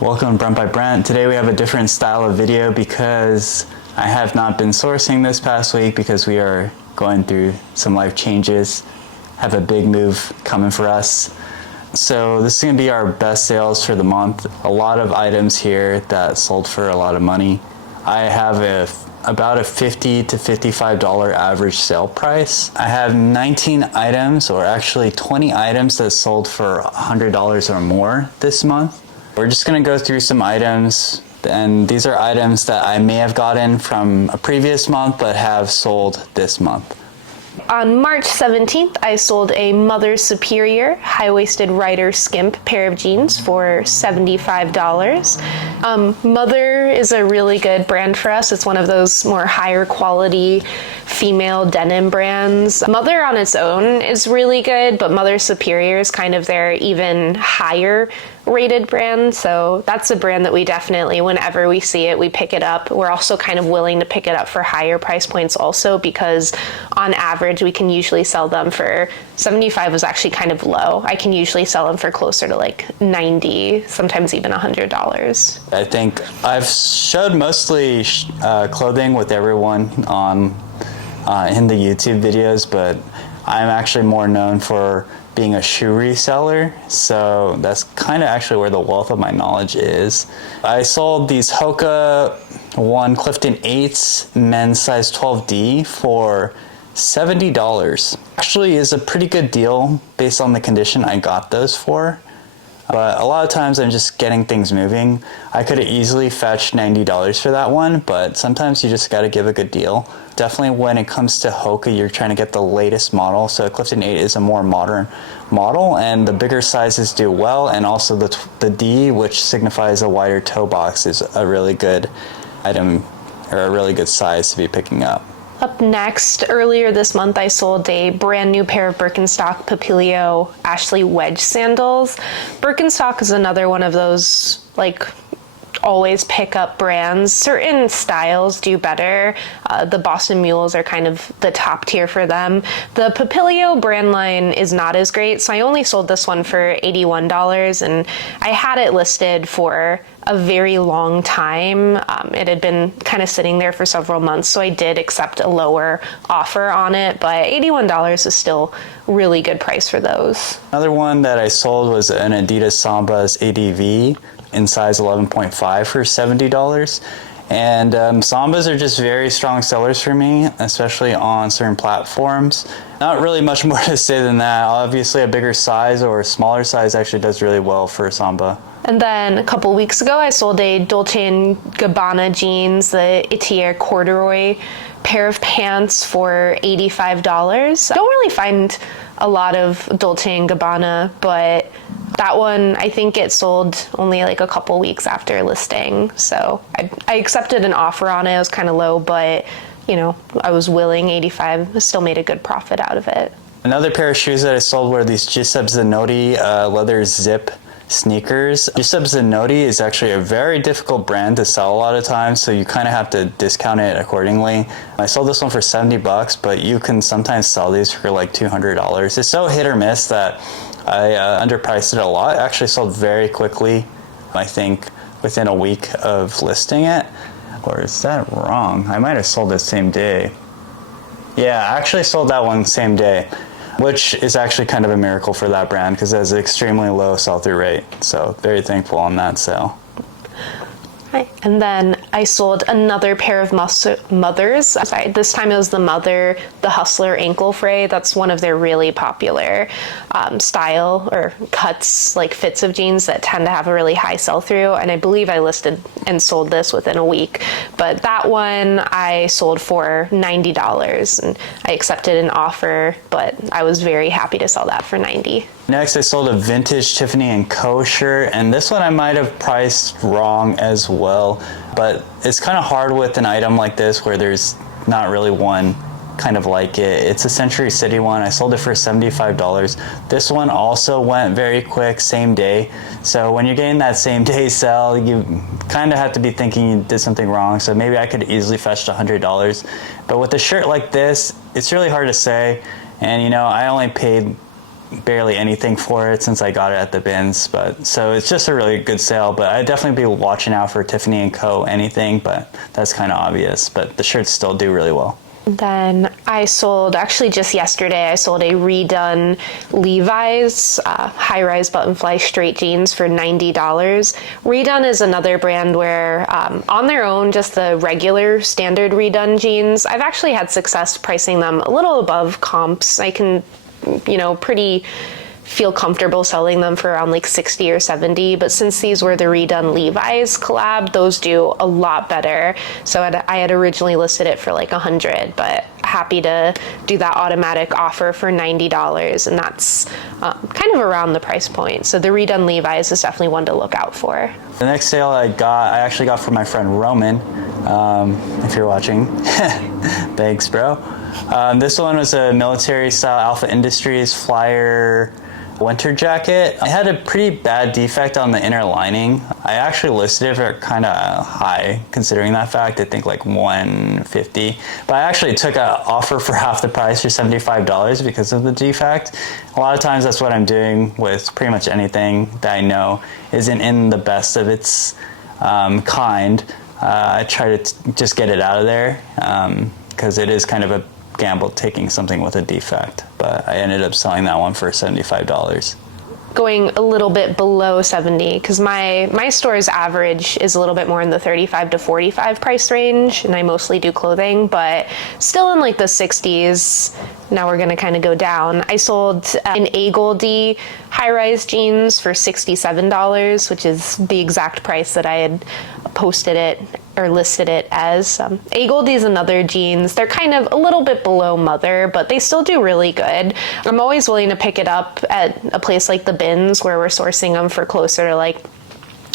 Welcome to Brent by Brent. Today we have a different style of video because I have not been sourcing this past week because we are going through some life changes, have a big move coming for us. So this is going to be our best sales for the month. A lot of items here that sold for a lot of money. I have about a $50 to $55 average sale price. I have 19 items, or actually 20 items that sold for $100 or more this month. We're just gonna go through some items, and these are items that I may have gotten from a previous month but have sold this month. On March 17th, I sold a Mother Superior high-waisted Rider Skimp pair of jeans for $75. Mother is a really good brand for us. It's one of those more higher quality female denim brands. Mother on its own is really good, but Mother Superior is kind of their even higher rated brand. So that's a brand that we definitely, whenever we see it, we pick it up. We're also kind of willing to pick it up for higher price points also, because on average we can usually sell them for 75 was actually kind of low. I can usually sell them for closer to like 90, sometimes even $100. I think I've showed mostly clothing with everyone on in the YouTube videos, but I'm actually more known for being a shoe reseller, so that's kind of actually where the wealth of my knowledge is. I sold these Hoka 1 Clifton 8s men's size 12D for $70. Actually is a pretty good deal based on the condition I got those for, but a lot of times I'm just getting things moving. I could have easily fetched $90 for that one, but sometimes you just got to give a good deal. Definitely when it comes to Hoka, you're trying to get the latest model. So Clifton 8 is a more modern model, and the bigger sizes do well. And also the D, which signifies a wider toe box, is a really good item, or a really good size to be picking up. Up next, earlier this month, I sold a brand new pair of Birkenstock Papilio Ashley wedge sandals. Birkenstock is another one of those, like, always pick up brands. Certain styles do better. The Boston Mules are kind of the top tier for them. The Papilio brand line is not as great, so I only sold this one for $81, and I had it listed for a very long time. It had been kind of sitting there for several months, so I did accept a lower offer on it, but $81 is still really good price for those. Another one that I sold was an Adidas Sambas ADV in size 11.5 for $70. And Sambas are just very strong sellers for me, especially on certain platforms. Not really much more to say than that. Obviously a bigger size or a smaller size actually does really well for Samba. And then a couple weeks ago, I sold a Dolce & Gabbana jeans, the Itier corduroy pair of pants for $85. I don't really find a lot of Dolce & Gabbana, but that one, I think it sold only like a couple weeks after listing. So I accepted an offer on it. It was kind of low, but you know, I was willing. 85, still made a good profit out of it. Another pair of shoes that I sold were these Giuseppe Zanotti leather zip sneakers. Giuseppe Zanotti is actually a very difficult brand to sell a lot of times, so you kind of have to discount it accordingly. I sold this one for $70, but you can sometimes sell these for like $200. It's so hit or miss that I underpriced it a lot. It actually sold very quickly, I think within a week of listing it. Or is that wrong? I might have sold it same day. Yeah, I actually sold that one same day, which is actually kind of a miracle for that brand because it has an extremely low sell-through rate. So very thankful on that sale. And then I sold another pair of Mothers. Sorry, this time it was the Mother, the Hustler ankle fray. That's one of their really popular style or cuts, like fits of jeans that tend to have a really high sell-through. And I believe I listed and sold this within a week. But that one I sold for $90, and I accepted an offer, but I was very happy to sell that for $90. Next, I sold a vintage Tiffany & Co. shirt, and this one I might have priced wrong as well, but it's kind of hard with an item like this where there's not really one kind of like it. It's a Century City one. I sold it for $75. This one also went very quick, same day. So when you're getting that same day sell, you kind of have to be thinking you did something wrong. So maybe I could easily fetch $100. But with a shirt like this, it's really hard to say. And you know, I only paid barely anything for it since I got it at the bins, but so it's just a really good sale. But I'd definitely be watching out for Tiffany & Co. anything, but that's kind of obvious. But the shirts still do really well. Then I sold, actually just yesterday, I sold a redone Levi's high-rise button-fly straight jeans for $90. Redone is another brand where on their own, just the regular standard redone jeans, I've actually had success pricing them a little above comps. I can, pretty feel comfortable selling them for around like 60 or 70, but since these were the redone Levi's collab, those do a lot better. So I had originally listed it for like 100, but happy to do that automatic offer for $90, and that's kind of around the price point. So the redone Levi's is definitely one to look out for. The next sale I actually got from my friend Roman, if you're watching. Thanks, bro. This one was a military style Alpha Industries flyer winter jacket. I had a pretty bad defect on the inner lining. I actually listed it for kind of high considering that fact. I think like 150, but I actually took an offer for half the price for $75 because of the defect. A lot of times that's what I'm doing with pretty much anything that I know isn't in the best of its kind. I try to just get it out of there because it is kind of a gamble taking something with a defect, but I ended up selling that one for $75. Going a little bit below 70 because my store's average is a little bit more in the 35 to 45 price range, and I mostly do clothing, but still in like the 60s. Now we're gonna kind of go down. I sold an A Goldie high-rise jeans for $67, which is the exact price that I had posted it or listed it as. A Goldie's another jeans. They're kind of a little bit below Mother, but they still do really good. I'm always willing to pick it up at a place like the Bins where we're sourcing them for closer to like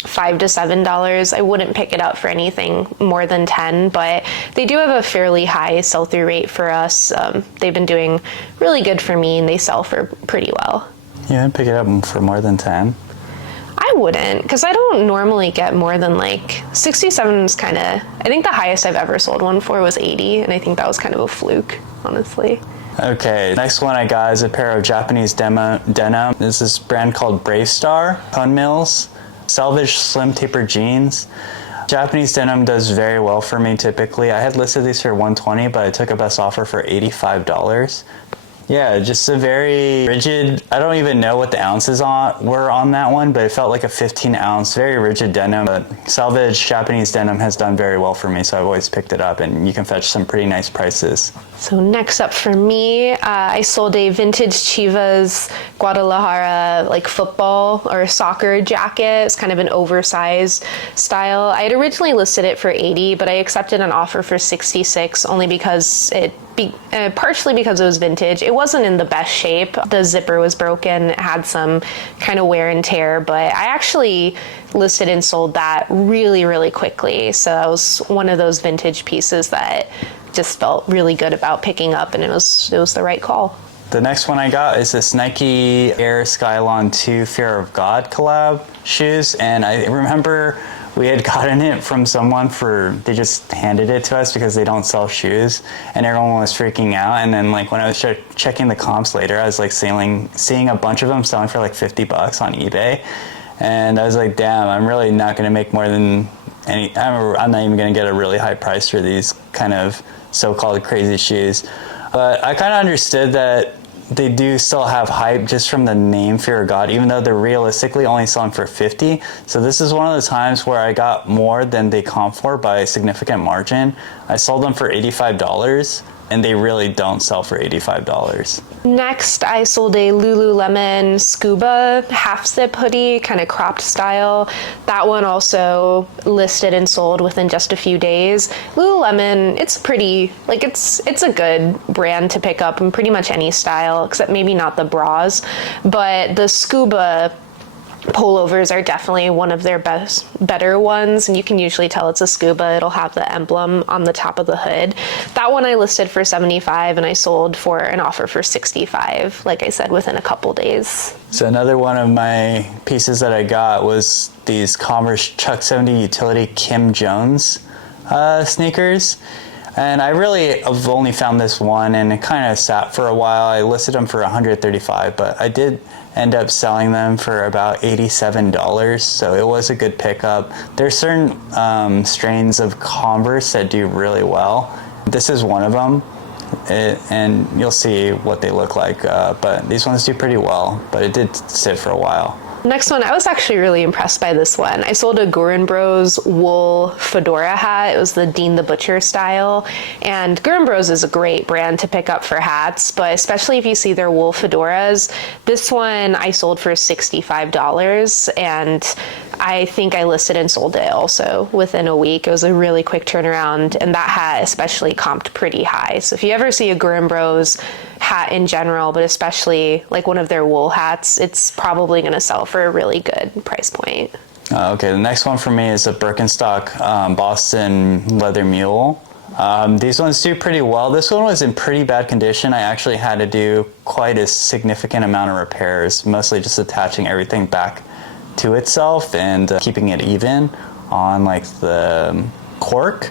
$5 to $7. I wouldn't pick it up for anything more than 10, but they do have a fairly high sell-through rate for us. They've been doing really good for me, and they sell for pretty well. You didn't pick it up for more than 10? I wouldn't, because I don't normally get more than like 67 is kind of, I think the highest I've ever sold one for was 80, and I think that was kind of a fluke, honestly. Okay, next one I got is a pair of Japanese denim. This is this brand called Brave Star, Cone Mills, selvage slim taper jeans. Japanese denim does very well for me typically. I had listed these for $120, but I took a best offer for $85. Yeah, just a very rigid, I don't even know what the ounces were on that one, but it felt like a 15 ounce, very rigid denim. But salvage Japanese denim has done very well for me, so I've always picked it up, and you can fetch some pretty nice prices. So next up for me, I sold a vintage Chivas Guadalajara like football or soccer jacket. It's kind of an oversized style. I had originally listed it for 80, but I accepted an offer for 66 only because partially because it was vintage. It wasn't in the best shape. The zipper was broken. It had some kind of wear and tear, but I actually listed and sold that really, really quickly. So that was one of those vintage pieces that just felt really good about picking up, and it was the right call. The next one I got is this Nike Air Skylon 2 Fear of God collab shoes, and I remember we had gotten it from someone they just handed it to us because they don't sell shoes, and everyone was freaking out. And then like when I was checking the comps later, I was like seeing a bunch of them selling for like $50 on eBay, and I was like, damn, I'm really not going to make more than I'm not even going to get a really high price for these kind of so-called crazy shoes. But I kind of understood that they do still have hype just from the name Fear of God, even though they're realistically only selling for $50. So this is one of the times where I got more than they comp for by a significant margin. I sold them for $85, and they really don't sell for $85. Next, I sold a Lululemon Scuba half zip hoodie, kind of cropped style. That one also listed and sold within just a few days. Lululemon, it's a good brand to pick up in pretty much any style, except maybe not the bras. But the Scuba pullovers are definitely one of their better ones, and you can usually tell it's a Scuba. It'll have the emblem on the top of the hood. That one I listed for $75, and I sold for an offer for $65, like I said, within a couple days. So another one of my pieces that I got was these Converse Chuck 70 Utility Kim Jones sneakers. And I really have only found this one, and it kind of sat for a while. I listed them for $135, but I did end up selling them for about $87, so it was a good pickup. There's certain strains of Converse that do really well. This is one of them, and you'll see what they look like, but these ones do pretty well, but it did sit for a while. Next one, I was actually really impressed by this one. I sold a Gurin Bros wool fedora hat. It was the Dean the Butcher style. And Gurin Bros is a great brand to pick up for hats, but especially if you see their wool fedoras. This one I sold for $65, and I think I listed and sold it also within a week. It was a really quick turnaround, and that hat especially comped pretty high. So if you ever see a Gurin Bros hat in general, but especially like one of their wool hats, it's probably going to sell for a really good price point. Okay, the next one for me is a Birkenstock Boston leather mule. These ones do pretty well. This one was in pretty bad condition. I actually had to do quite a significant amount of repairs, mostly just attaching everything back to itself and keeping it even on like the cork.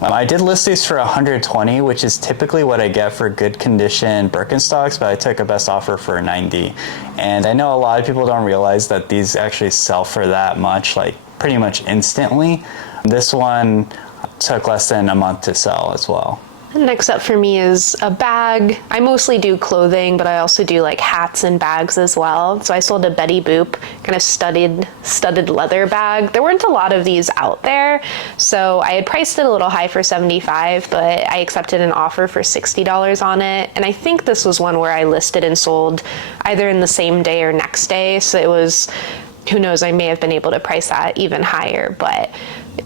I did list these for $120, which is typically what I get for good condition Birkenstocks, but I took a best offer for $90. And I know a lot of people don't realize that these actually sell for that much, like pretty much instantly. This one took less than a month to sell as well. Next up for me is a bag. I mostly do clothing, but I also do like hats and bags as well. So I sold a Betty Boop kind of studded leather bag. There weren't a lot of these out there, so I had priced it a little high for $75, but I accepted an offer for $60 on it. And I think this was one where I listed and sold either in the same day or next day. So it was, who knows, I may have been able to price that even higher, but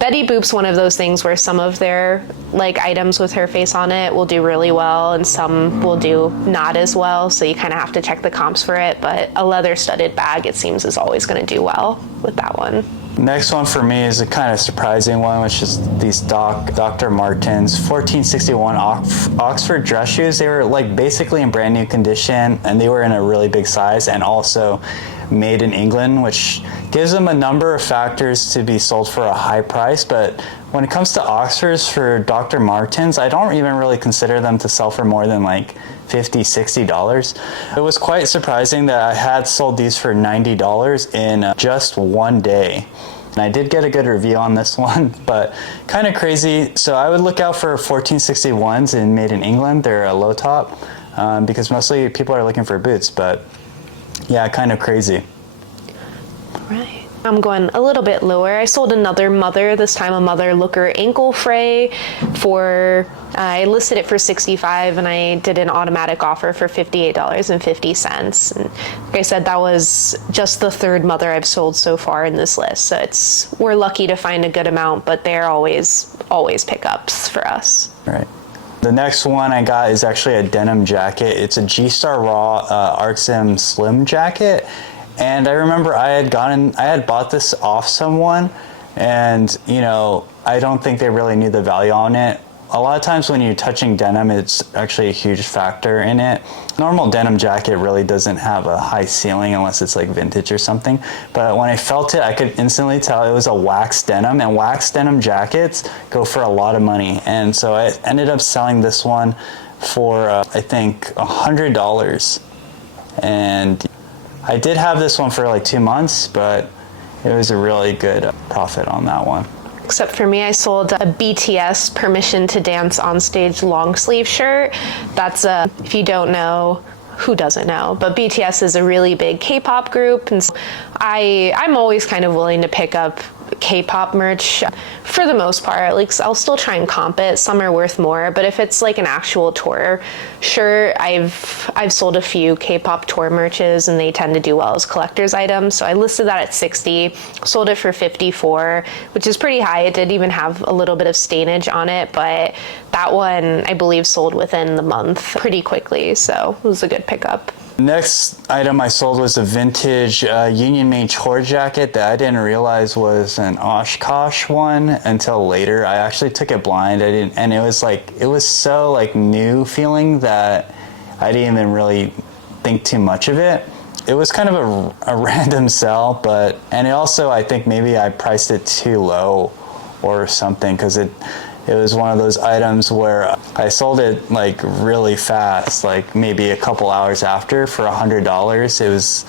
Betty Boop's one of those things where some of their like items with her face on it will do really well and some will do not as well, so you kind of have to check the comps for it, but a leather studded bag, it seems, is always going to do well with that one. Next one for me is a kind of surprising one, which is these Dr. Martens 1461 Oxford dress shoes. They were like basically in brand new condition, and they were in a really big size and also made in England, which gives them a number of factors to be sold for a high price. But when it comes to Oxfords for Dr. Martens, I don't even really consider them to sell for more than like $50, $60. It was quite surprising that I had sold these for $90 in just one day. And I did get a good review on this one, but kind of crazy. So I would look out for 1461s and made in England. They're a low top because mostly people are looking for boots, but yeah, kind of crazy. Right. I'm going a little bit lower. I sold another Mother, this time a Mother Looker ankle fray for, I listed it for $65 and I did an automatic offer for $58.50. And like I said, that was just the third Mother I've sold so far in this list. So we're lucky to find a good amount, but they're always pickups for us. Right. The next one I got is actually a denim jacket. It's a G-Star Raw Arxim Slim jacket. And I remember I had bought this off someone, and you know, I don't think they really knew the value on it. A lot of times when you're touching denim, it's actually a huge factor in it. Normal denim jacket really doesn't have a high ceiling unless it's like vintage or something. But when I felt it, I could instantly tell it was a wax denim, and wax denim jackets go for a lot of money. And so I ended up selling this one for I think $100. And I did have this one for like 2 months, but it was a really good profit on that one. Except for me, I sold a BTS Permission to Dance on Stage long sleeve shirt. That's if you don't know, who doesn't know, but BTS is a really big K-pop group, and so I'm always kind of willing to pick up K-pop merch for the most part. Like, I'll still try and comp it. Some are worth more, but if it's like an actual tour shirt, I've sold a few K-pop tour merches and they tend to do well as collector's items. So I listed that at $60, sold it for $54, which is pretty high. It did even have a little bit of stainage on it, but that one I believe sold within the month pretty quickly, so it was a good pickup. Next item I sold was a vintage Union Made chore jacket that I didn't realize was an Oshkosh one until later. I actually took it blind. And it was so like new feeling that I didn't even really think too much of it. It was kind of a random sell, and it also, I think maybe I priced it too low or something, because it was one of those items where I sold it like really fast, like maybe a couple hours after for $100. It was,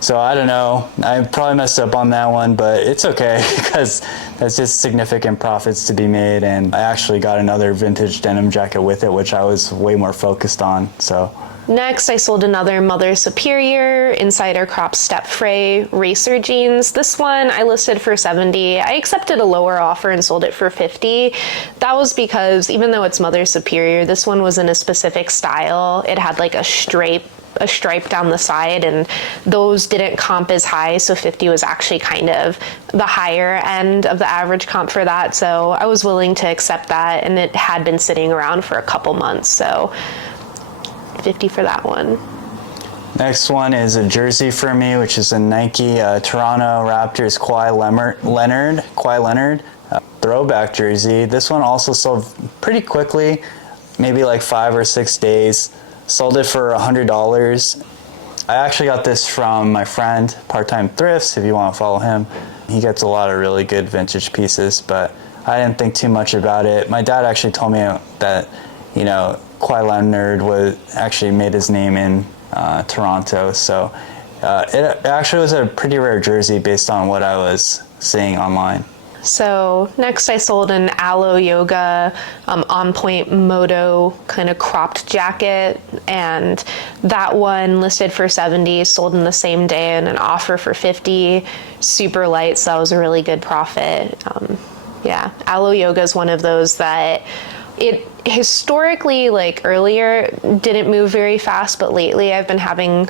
so I don't know, I probably messed up on that one, but it's okay because that's just significant profits to be made. And I actually got another vintage denim jacket with it, which I was way more focused on, so. Next, I sold another Mother Superior Insider Crop Step Fray Racer jeans. This one I listed for $70. I accepted a lower offer and sold it for $50. That was because even though it's Mother Superior, this one was in a specific style. It had like a stripe down the side, and those didn't comp as high, so 50 was actually kind of the higher end of the average comp for that, so I was willing to accept that, and it had been sitting around for a couple months, so 50 for that one. Next one is a jersey for me, which is a Nike Toronto Raptors Kawhi Leonard throwback jersey. This one also sold pretty quickly, maybe like 5 or 6 days. Sold it for $100. I actually got this from my friend, Part-Time Thrifts, if you want to follow him. He gets a lot of really good vintage pieces, but I didn't think too much about it. My dad actually told me that, you know, Kawhi Leonard actually made his name in Toronto, so it actually was a pretty rare jersey based on what I was seeing online. So next I sold an Aloe Yoga On Point Moto kind of cropped jacket, and that one listed for $70, sold in the same day and an offer for $50. Super light, so that was a really good profit. Yeah, Aloe Yoga is one of those that it historically, like earlier, didn't move very fast, but lately I've been having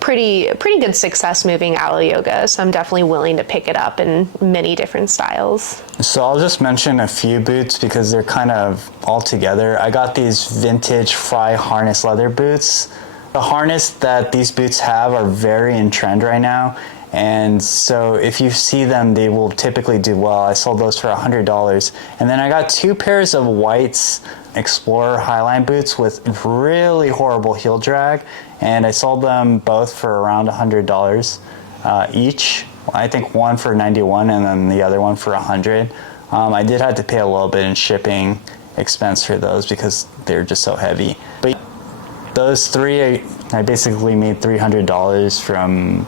pretty good success moving Aloe Yoga, so I'm definitely willing to pick it up in many different styles. So I'll just mention a few boots because they're kind of all together. I got these vintage Fry harness leather boots. The harness that these boots have are very in trend right now, and so if you see them, they will typically do well. I sold those for $100. And then I got 2 pairs of whites Explorer Highline boots with really horrible heel drag, and I sold them both for around $100 each. I think one for $91 and then the other one for $100. I did have to pay a little bit in shipping expense for those because they're just so heavy. But those 3, I basically made $300 from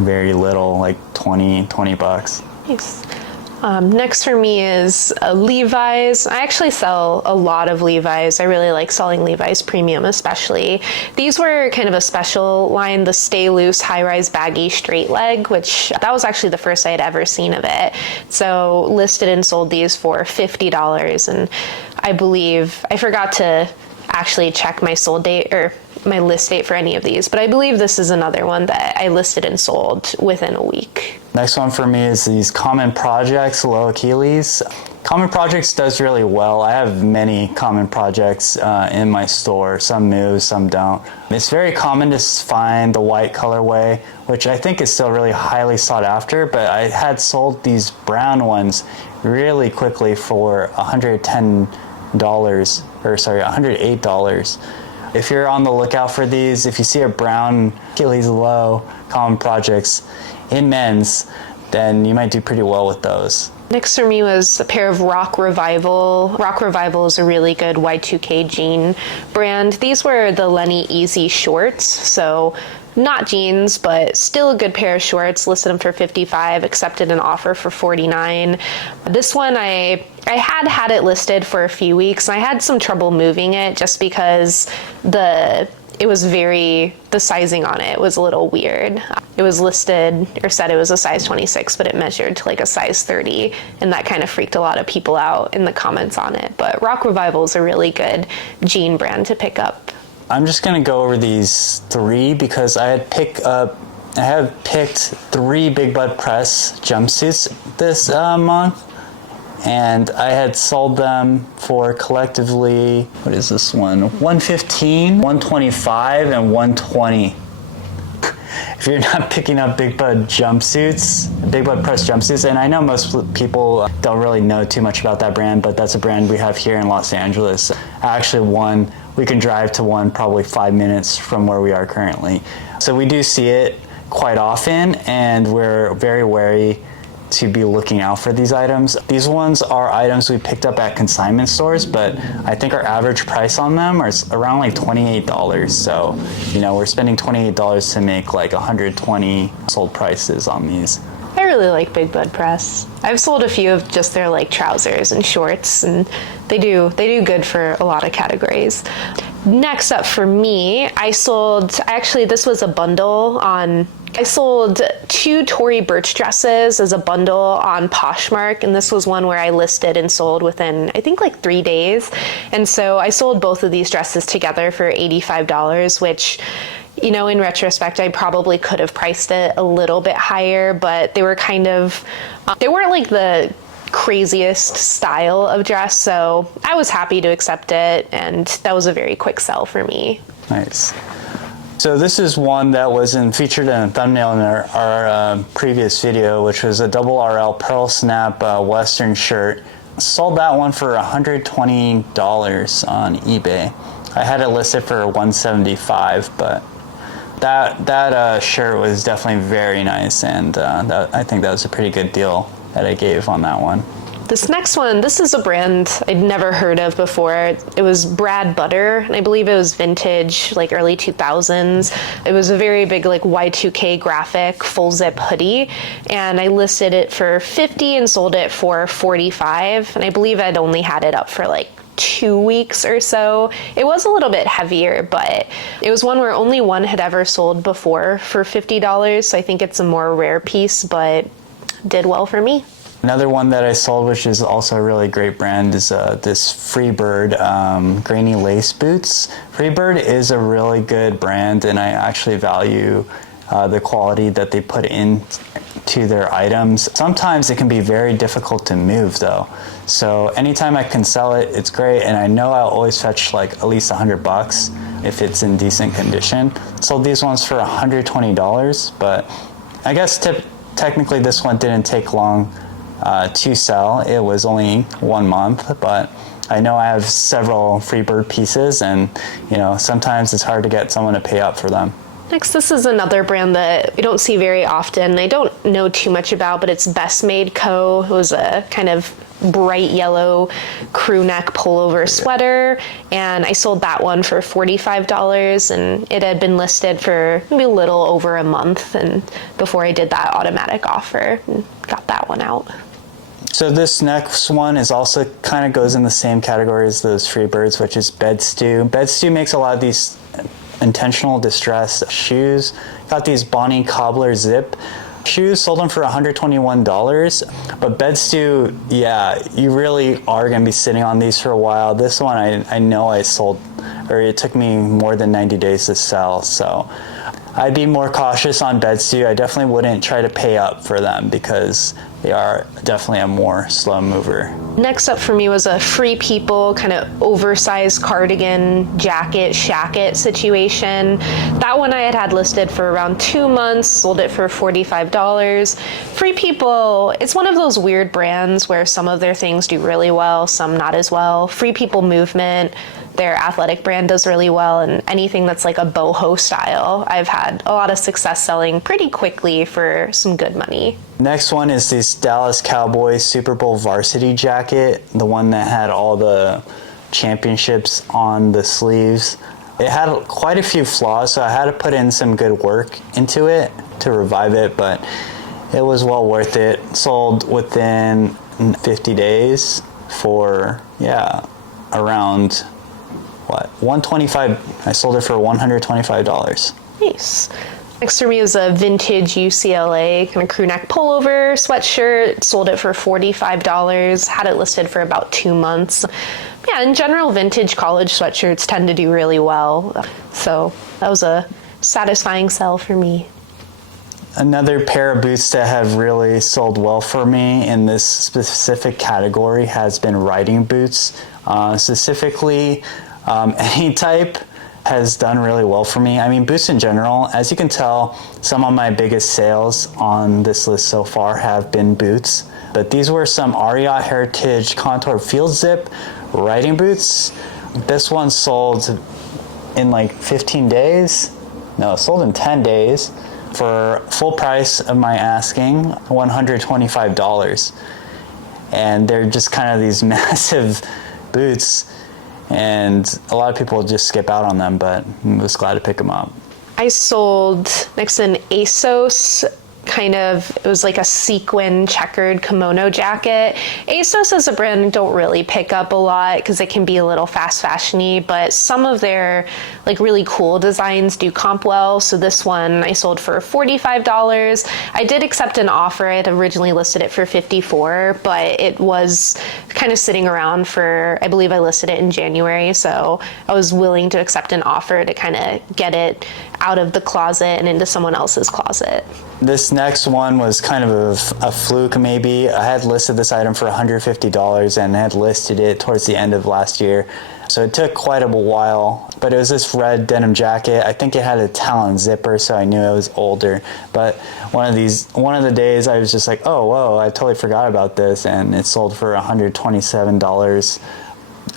very little, like 20 bucks. Nice. Next for me is Levi's. I actually sell a lot of Levi's. I really like selling Levi's Premium especially. These were kind of a special line, the Stay Loose High-Rise Baggy Straight Leg, which that was actually the first I had ever seen of it. So listed and sold these for $50, and I believe, I forgot to actually check my sold date or my list date for any of these, but I believe this is another one that I listed and sold within a week. Next one for me is these Common Projects Low Achilles. Common Projects does really well. I have many Common Projects in my store. Some move, some don't. It's very common to find the white colorway, which I think is still really highly sought after, but I had sold these brown ones really quickly for $108. If you're on the lookout for these, if you see a brown Achilles Low Common Projects in men's, then you might do pretty well with those. Next for me was a pair of Rock Revival. Rock Revival is a really good Y2K jean brand. These were the Lenny Easy shorts, so not jeans, but still a good pair of shorts. Listed them for $55, accepted an offer for $49. This one I had it listed for a few weeks, and I had some trouble moving it just because the sizing on it was a little weird. It was listed or said it was a size 26, but it measured to like a size 30, and that kind of freaked a lot of people out in the comments on it. But Rock Revival is a really good jean brand to pick up. I'm just gonna go over these 3 because I have picked 3 Big Bud Press jumpsuits this month, and I had sold them for collectively, what is this one? $115, $125, and $120. If you're not picking up Big Bud jumpsuits, Big Bud Press jumpsuits, and I know most people don't really know too much about that brand, but that's a brand we have here in Los Angeles. Actually, we can drive to one probably 5 minutes from where we are currently. So we do see it quite often, and we're very wary to be looking out for these items. These ones are items we picked up at consignment stores, but I think our average price on them is around like $28. So, you know, we're spending $28 to make like 120 sold prices on these. I really like Big Bud Press. I've sold a few of just their like trousers and shorts, and they do good for a lot of categories. Next up for me, this was a bundle on, I sold 2 Tory Burch dresses as a bundle on Poshmark, and this was one where I listed and sold within, I think, like 3 days. And so I sold both of these dresses together for $85, which, you know, in retrospect, I probably could have priced it a little bit higher, but they were kind of, they weren't like the craziest style of dress, so I was happy to accept it, and that was a very quick sell for me. Nice. So this is one that wasn't featured in a thumbnail in our previous video, which was a double RL pearl snap Western shirt. Sold that one for $120 on eBay. I had it listed for $175, but that shirt was definitely very nice, and I think that was a pretty good deal that I gave on that one. This next one, this is a brand I'd never heard of before. It was Brad Butter, and I believe it was vintage, like early 2000s. It was a very big like Y2K graphic full zip hoodie, and I listed it for $50 and sold it for $45, and I believe I'd only had it up for like 2 weeks or so. It was a little bit heavier, but it was one where only one had ever sold before for $50, so I think it's a more rare piece, but did well for me. Another one that I sold, which is also a really great brand, is this Freebird grainy lace boots. Freebird is a really good brand, and I actually value the quality that they put into their items. Sometimes it can be very difficult to move though. So anytime I can sell it, it's great, and I know I'll always fetch like at least $100 if it's in decent condition. Sold these ones for $120, but I guess technically this one didn't take long to sell. It was only 1 month, but I know I have several Freebird pieces, and you know, sometimes it's hard to get someone to pay up for them. Next, this is another brand that we don't see very often. I don't know too much about, but it's Best Made Co. It was a kind of bright yellow crew neck pullover sweater, and I sold that one for $45, and it had been listed for maybe a little over a month, and before I did that automatic offer and got that one out. So this next one is also kind of goes in the same category as those Freebirds, which is Bed Stew. Bed Stew makes a lot of these intentional distress shoes. Got these Bonnie Cobbler zip shoes, sold them for $121, but Bed Stew, yeah, you really are going to be sitting on these for a while. This one I know I sold, or it took me more than 90 days to sell, so I'd be more cautious on Bed Stew. I definitely wouldn't try to pay up for them because they are definitely a more slow mover. Next up for me was a Free People kind of oversized cardigan, jacket, shacket situation. That one I had listed for around 2 months, sold it for $45. Free People, it's one of those weird brands where some of their things do really well, some not as well. Free People Movement, their athletic brand, does really well, and anything that's like a boho style, I've had a lot of success selling pretty quickly for some good money. Next one is this Dallas Cowboys Super Bowl varsity jacket, the one that had all the championships on the sleeves. It had quite a few flaws, so I had to put in some good work into it to revive it, but it was well worth it. Sold within 50 days for, yeah, around $125. I sold it for $125. Nice. Next for me is a vintage UCLA kind of crew neck pullover sweatshirt. Sold it for $45. Had it listed for about 2 months. Yeah, in general, vintage college sweatshirts tend to do really well. So that was a satisfying sell for me. Another pair of boots that have really sold well for me in this specific category has been riding boots. Specifically, any type has done really well for me. I mean, boots in general, as you can tell, some of my biggest sales on this list so far have been boots. But these were some Ariat Heritage Contour Field Zip riding boots. This one sold in like 15 days. No, it sold in 10 days for full price of my asking, $125. And they're just kind of these massive boots, and a lot of people just skip out on them, but I was glad to pick them up. I sold next an ASOS it was like a sequin checkered kimono jacket. ASOS as a brand I don't really pick up a lot because it can be a little fast fashiony, but some of their like really cool designs do comp well. So this one I sold for $45. I did accept an offer. I had originally listed it for $54, but it was kind of sitting around for, I believe I listed it in January. So I was willing to accept an offer to kind of get it out of the closet and into someone else's closet. This next one was kind of a fluke maybe. I had listed this item for $150 and had listed it towards the end of last year. So it took quite a while, but it was this red denim jacket. I think it had a Talon zipper, so I knew it was older. But one of the days I was just like, oh, whoa, I totally forgot about this. And it sold for $127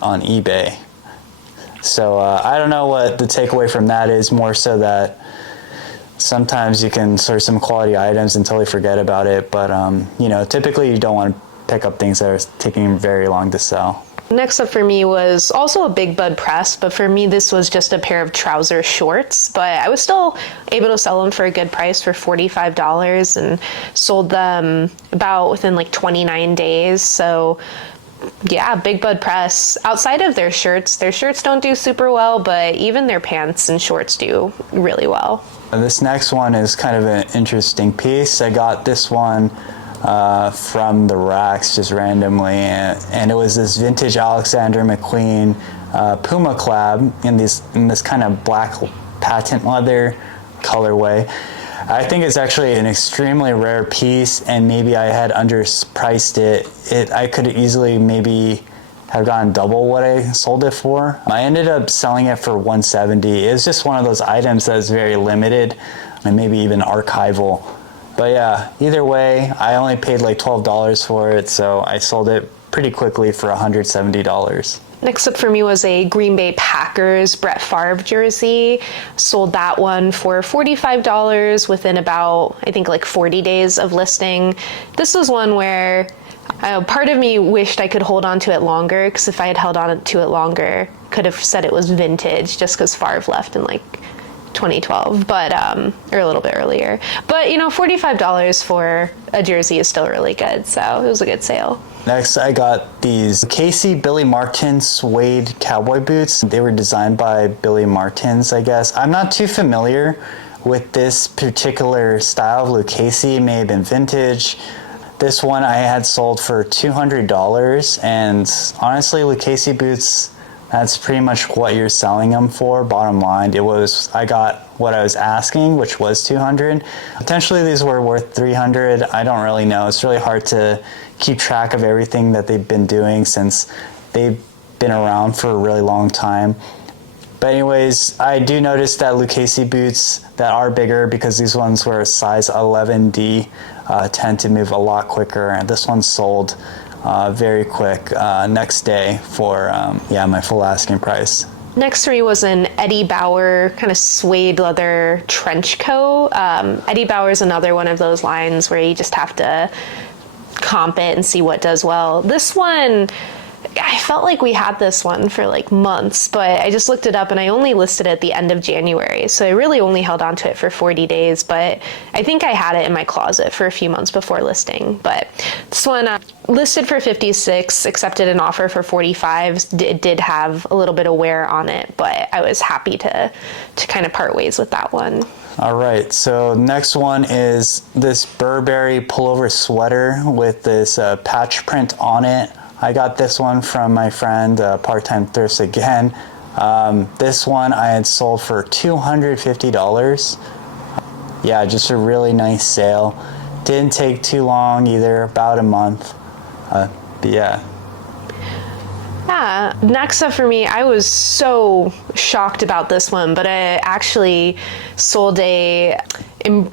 on eBay. So I don't know what the takeaway from that is, more so that sometimes you can source some quality items and totally forget about it, but typically you don't want to pick up things that are taking very long to sell. Next up for me was also a Big Bud press, but for me this was just a pair of trouser shorts, but I was still able to sell them for a good price for $45 and sold them about within like 29 days. So yeah, Big Bud press. Outside of their shirts don't do super well, but even their pants and shorts do really well. This next one is kind of an interesting piece. I got this one from the racks just randomly, and it was this vintage Alexander McQueen Puma collab in this kind of black patent leather colorway. I think it's actually an extremely rare piece, and maybe I had underpriced it. I could easily maybe have gotten double what I sold it for. I ended up selling it for $170. It's just one of those items that is very limited and maybe even archival. But yeah, either way, I only paid like $12 for it, so I sold it pretty quickly for $170. Next up for me was a Green Bay Packers Brett Favre jersey. Sold that one for $45 within about, I think, like 40 days of listing. This was one where part of me wished I could hold on to it longer, because if I had held on to it longer, could have said it was vintage just because Favre left in like 2012, but or a little bit earlier. But $45 for a jersey is still really good, so it was a good sale. Next, I got these Casey Billy Martin suede cowboy boots. They were designed by Billy Martins, I guess. I'm not too familiar with this particular style of Lucchese. It may have been vintage. This one I had sold for $200, and honestly, Lucchese boots, that's pretty much what you're selling them for. Bottom line, I got what I was asking, which was $200. Potentially these were worth $300. I don't really know. It's really hard to keep track of everything that they've been doing since they've been around for a really long time. But anyways, I do notice that Lucchese boots that are bigger, because these ones were a size 11D, tend to move a lot quicker. And this one sold very quick next day for my full asking price. Next to me was an Eddie Bauer kind of suede leather trench coat. Eddie Bauer is another one of those lines where you just have to comp it and see what does well. This one, I felt like we had this one for like months, but I just looked it up and I only listed it at the end of January. So I really only held on to it for 40 days, but I think I had it in my closet for a few months before listing. But this one listed for $56, accepted an offer for $45. It did have a little bit of wear on it, but I was happy to kind of part ways with that one. All right, so next one is this Burberry pullover sweater with this patch print on it. I got this one from my friend, Part-Time Thrifts again. This one I had sold for $250. Yeah, just a really nice sale. Didn't take too long either, about a month. But yeah. Yeah, next up for me, I was so shocked about this one, but I actually sold a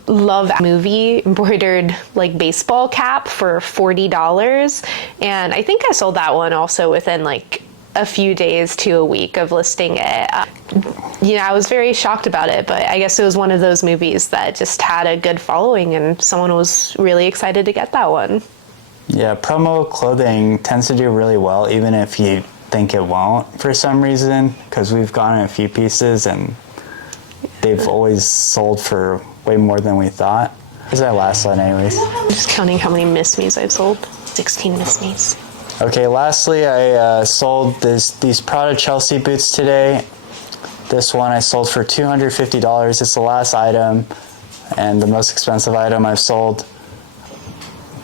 Love Movie embroidered like baseball cap for $40, and I think I sold that one also within like a few days to a week of listing it. I was very shocked about it, but I guess it was one of those movies that just had a good following and someone was really excited to get that one. Yeah, promo clothing tends to do really well, even if you think it won't for some reason, because we've gotten a few pieces and they've always sold for way more than we thought. Where's that last one anyways? I'm just counting how many Miss Me's I've sold. 16 Miss Me's. Okay, lastly, I sold these Prada Chelsea boots today. This one I sold for $250. It's the last item and the most expensive item I've sold.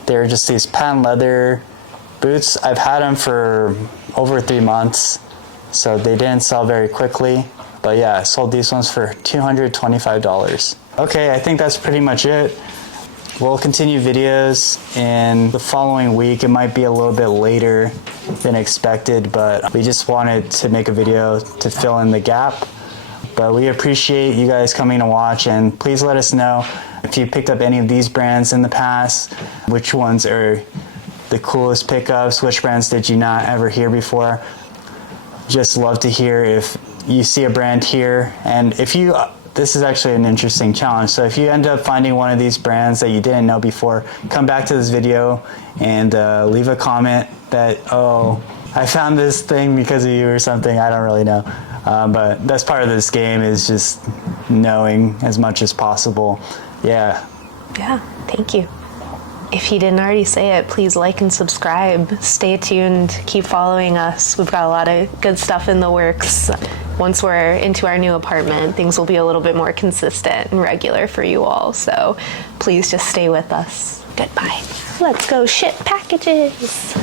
They're just these patent leather boots. I've had them for over 3 months, so they didn't sell very quickly. But yeah, I sold these ones for $225. Okay, I think that's pretty much it. We'll continue videos in the following week. It might be a little bit later than expected, but we just wanted to make a video to fill in the gap. But we appreciate you guys coming to watch, and please let us know if you picked up any of these brands in the past, which ones are the coolest pickups, which brands did you not ever hear before. Just love to hear if you see a brand here, and if you this is actually an interesting challenge. So if you end up finding one of these brands that you didn't know before, come back to this video and leave a comment that, oh, I found this thing because of you or something. I don't really know. But that's part of this game, is just knowing as much as possible. Yeah. Yeah, thank you. If you didn't already say it, please like and subscribe. Stay tuned, keep following us. We've got a lot of good stuff in the works. Once we're into our new apartment, things will be a little bit more consistent and regular for you all. So please just stay with us. Goodbye. Let's go ship packages.